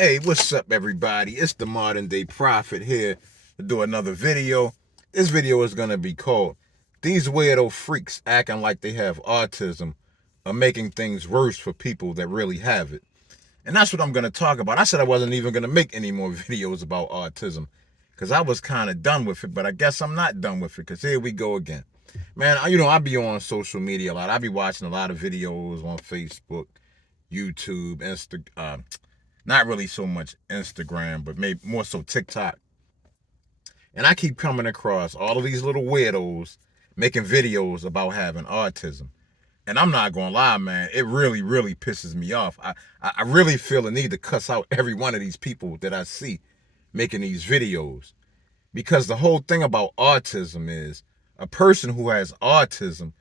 Hey, what's up, everybody? It's the modern day prophet here to do another video. This video is going to be called These Weirdo Freaks Acting Like They Have Autism Are Making Things Worse for People That Really Have It. And that's what I'm going to talk about. I said I wasn't even going to make any more videos about autism because I was kind of done with it, but I guess I'm not done with it because here we go again. Man, I be on social media a lot. I be watching a lot of videos on Facebook, YouTube, Instagram. Not really so much Instagram, but maybe more so TikTok. And I keep coming across all of these little weirdos making videos about having autism. And I'm not gonna lie, man, it really, really pisses me off. I really feel the need to cuss out every one of these people that I see making these videos. Because the whole thing about autism is a person who has autism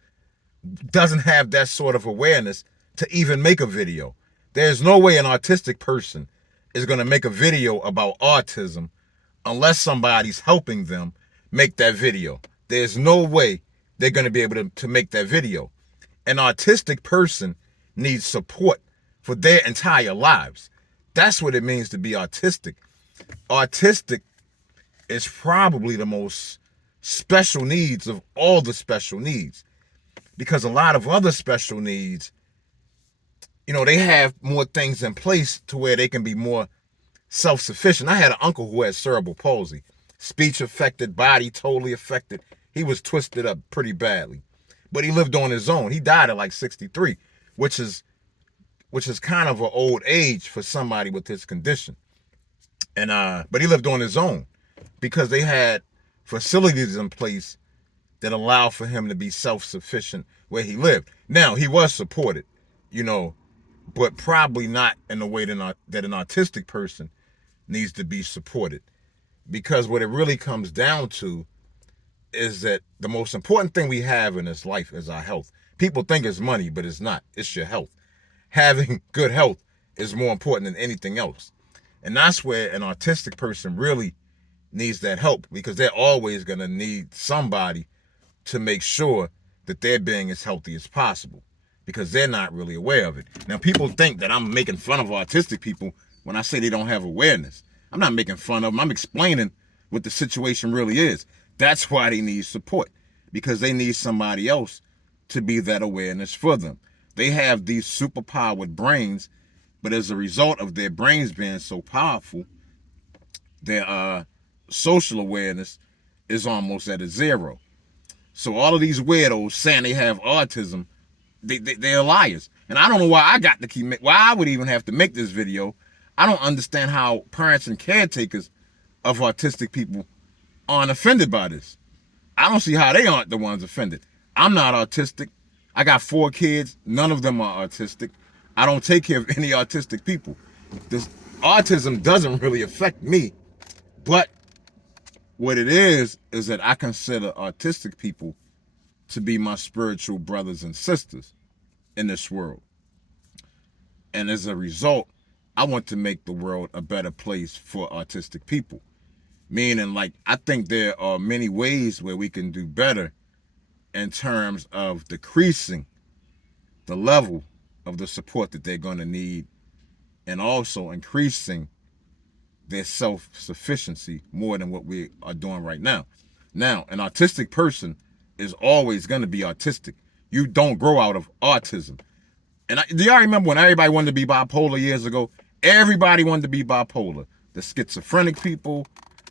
doesn't have that sort of awareness to even make a video. There's no way an autistic person is going to make a video about autism unless somebody's helping them make that video. There's no way they're going to be able to make that video. An autistic person needs support for their entire lives. That's what it means to be autistic. Autistic is probably the most special needs of all the special needs, because a lot of other special needs, they have more things in place to where they can be more self-sufficient. I had an uncle who had cerebral palsy, speech affected, body totally affected. He was twisted up pretty badly, but he lived on his own. He died at like 63, which is kind of an old age for somebody with this condition. And but he lived on his own because they had facilities in place that allow for him to be self-sufficient where he lived. Now, he was supported, but probably not in the way that an autistic person needs to be supported. Because what it really comes down to is that the most important thing we have in this life is our health. People think it's money, but it's not. It's your health. Having good health is more important than anything else. And that's where an autistic person really needs that help, because they're always going to need somebody to make sure that they're being as healthy as possible, because they're not really aware of it. Now, people think that I'm making fun of autistic people when I say they don't have awareness. I'm not making fun of them. I'm explaining what the situation really is. That's why they need support, because they need somebody else to be that awareness for them. They have these superpowered brains, but as a result of their brains being so powerful, their social awareness is almost at a zero. So all of these weirdos saying they have autism, they're liars. And I don't know why why I would even have to make this video. I don't understand how parents and caretakers of autistic people aren't offended by this. I don't see how they aren't the ones offended. I'm not autistic. I got 4 kids. None of them are autistic. I don't take care of any autistic people. This autism doesn't really affect me, but what it is that I consider autistic people to be my spiritual brothers and sisters in this world. And as a result, I want to make the world a better place for autistic people. Meaning, I think there are many ways where we can do better in terms of decreasing the level of the support that they're going to need, and also increasing their self-sufficiency more than what we are doing right now. Now, an autistic person is always going to be autistic. You don't grow out of autism. And do y'all remember when everybody wanted to be bipolar years ago? Everybody wanted to be bipolar. The schizophrenic people,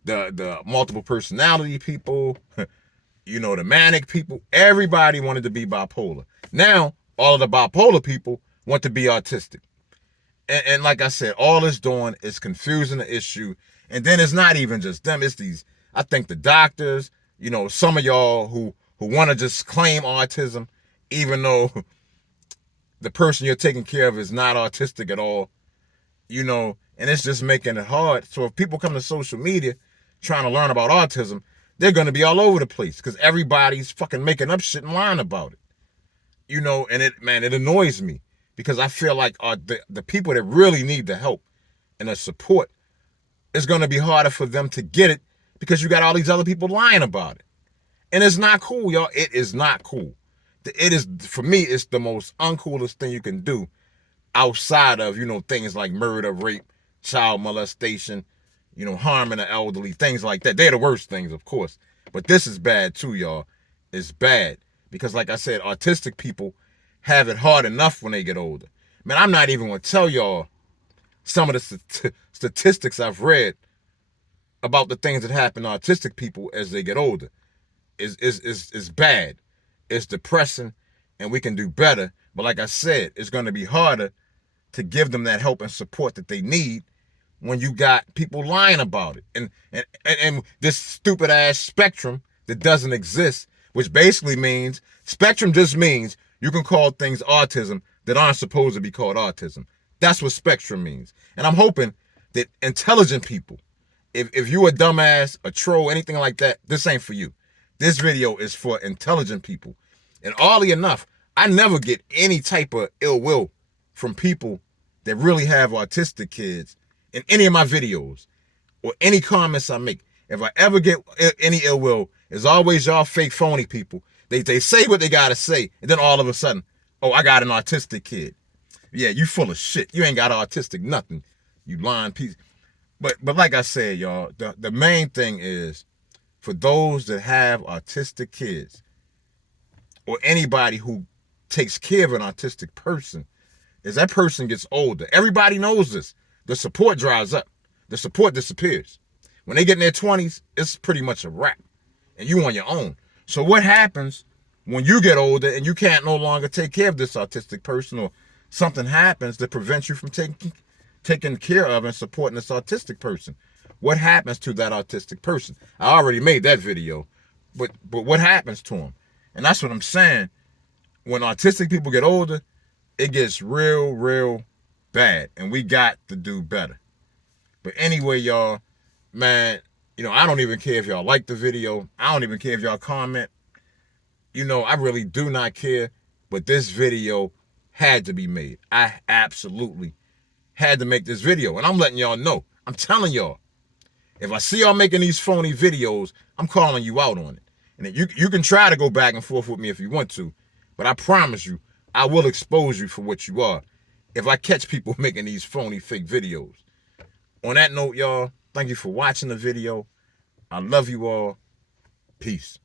the multiple personality people, the manic people. Everybody wanted to be bipolar. Now, all of the bipolar people want to be autistic. And like I said, all it's doing is confusing the issue. And then it's not even just them. It's I think the doctors, some of y'all who want to just claim autism, even though the person you're taking care of is not autistic at all, and it's just making it hard. So if people come to social media trying to learn about autism, they're going to be all over the place because everybody's fucking making up shit and lying about it. And it annoys me, because I feel like the people that really need the help and the support, it's going to be harder for them to get it because you got all these other people lying about it. And it's not cool, y'all. It is not cool. For me, it's the most uncoolest thing you can do outside of, things like murder, rape, child molestation, harming the elderly, things like that. They're the worst things, of course. But this is bad too, y'all. It's bad. Because like I said, autistic people have it hard enough when they get older. Man, I'm not even going to tell y'all some of the statistics I've read about the things that happen to autistic people as they get older. Is bad. It's depressing, and we can do better. But like I said, it's going to be harder to give them that help and support that they need when you got people lying about it. And this stupid ass spectrum that doesn't exist, which basically means, spectrum just means you can call things autism that aren't supposed to be called autism. That's what spectrum means. And I'm hoping that intelligent people, if you a dumbass, a troll, anything like that, this ain't for you. This video is for intelligent people. And oddly enough, I never get any type of ill will from people that really have autistic kids in any of my videos or any comments I make. If I ever get any ill will, it's always y'all fake phony people. They say what they gotta say, and then all of a sudden, oh, I got an autistic kid. Yeah, you full of shit. You ain't got autistic nothing. You lying piece. But like I said, y'all, the main thing is for those that have autistic kids or anybody who takes care of an autistic person, as that person gets older, everybody knows this. The support dries up. The support disappears. When they get in their 20s, it's pretty much a wrap. And you on your own. So what happens when you get older and you can't no longer take care of this autistic person, or something happens that prevents you from taking care of and supporting this autistic person? What happens to that autistic person? I already made that video. But what happens to them? And that's what I'm saying. When autistic people get older, it gets real bad, and we got to do better. But anyway, y'all, man, I don't even care if y'all like the video. I don't even care if y'all comment. I really do not care. But this video had to be made. I absolutely had to make this video. And I'm letting y'all know. I'm telling y'all. If I see y'all making these phony videos, I'm calling you out on it. And you can try to go back and forth with me if you want to. But I promise you, I will expose you for what you are if I catch people making these phony fake videos. On that note, y'all, thank you for watching the video. I love you all. Peace.